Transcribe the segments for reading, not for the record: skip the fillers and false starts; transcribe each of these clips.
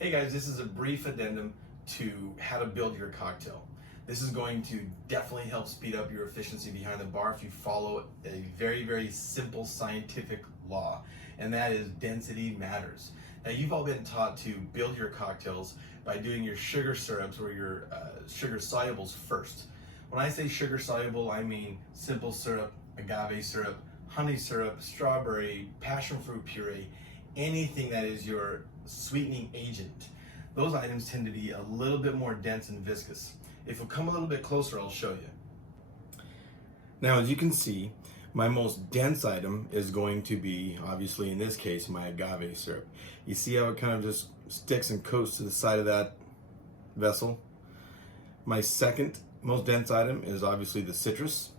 Hey guys, this is a brief addendum to how to build your cocktail. This is going to definitely help speed up your efficiency behind the bar if you follow a very simple scientific law, and that is density matters. Now, you've all been taught to build your cocktails by doing your sugar syrups or your sugar solubles first. When I say sugar soluble, I mean simple syrup, agave syrup, honey syrup, strawberry, passion fruit puree, anything that is your sweetening agent. Those items tend to be a little bit more dense and viscous. If you'll come a little bit closer, I'll show you. Now, as you can see, my most dense item is going to be, obviously in this case, my agave syrup. You see how it kind of just sticks and coats to the side of that vessel? My second most dense item is obviously the citrus.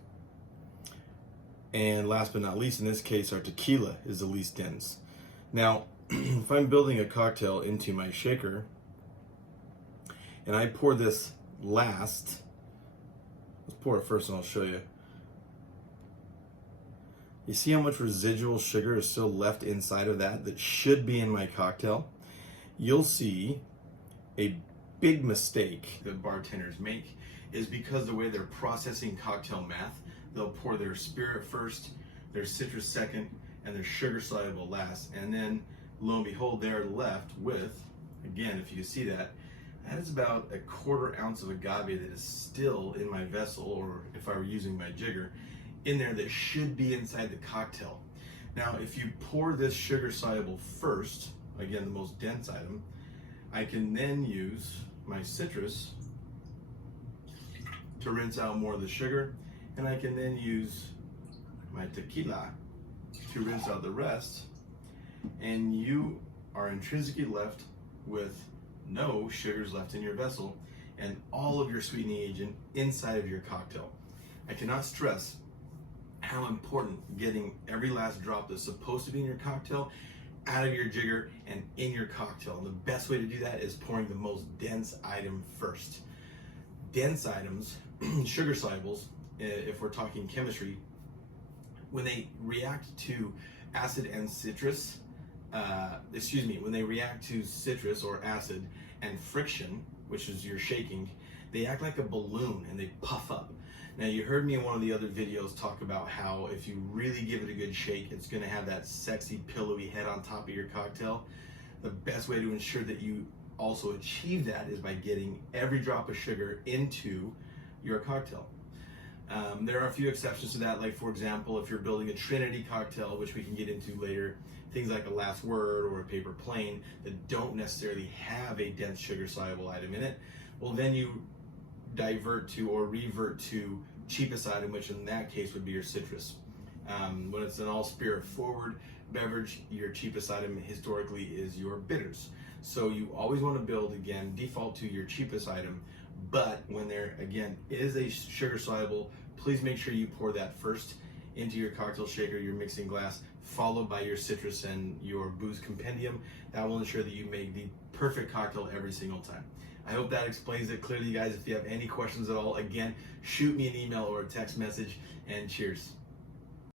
And last but not least, in this case, our tequila is the least dense. Now, if I'm building a cocktail into my shaker and I pour this last, let's pour it first and I'll show you. You see how much residual sugar is still left inside of that should be in my cocktail? You'll see a big mistake that bartenders make is because the way they're processing cocktail math, they'll pour their spirit first, their citrus second, and their sugar soluble last, and then lo and behold, they're left with, again, if you can see that, that is about a 1/4 ounce of agave that is still in my vessel, or if I were using my jigger, in there that should be inside the cocktail. Now, if you pour this sugar soluble first, again, the most dense item, I can then use my citrus to rinse out more of the sugar, and I can then use my tequila to rinse out the rest, and you are intrinsically left with no sugars left in your vessel and all of your sweetening agent inside of your cocktail. I cannot stress how important getting every last drop that's supposed to be in your cocktail out of your jigger and in your cocktail. And the best way to do that is pouring the most dense item first. Dense items, sugar solubles, if we're talking chemistry, when they react to acid and citrus, when they react to citrus or acid and friction, which is your shaking, they act like a balloon and they puff up. Now, you heard me in one of the other videos talk about how if you really give it a good shake, it's gonna have that sexy pillowy head on top of your cocktail. The best way to ensure that you also achieve that is by getting every drop of sugar into your cocktail. There are a few exceptions to that, like for example, if you're building a Trinity cocktail, which we can get into later, things like a last word or a paper plane that don't necessarily have a dense sugar soluble item in it, well then you divert to or revert to cheapest item, which in that case would be your citrus. When it's an all spirit forward beverage, your cheapest item historically is your bitters. So you always want to build, again, default to your cheapest item, but when there, again, is a sugar soluble, please make sure you pour that first into your cocktail shaker, your mixing glass, followed by your citrus and your booze compendium. That will ensure that you make the perfect cocktail every single time. I hope that explains it clearly, guys. If you have any questions at all, again, shoot me an email or a text message, and cheers.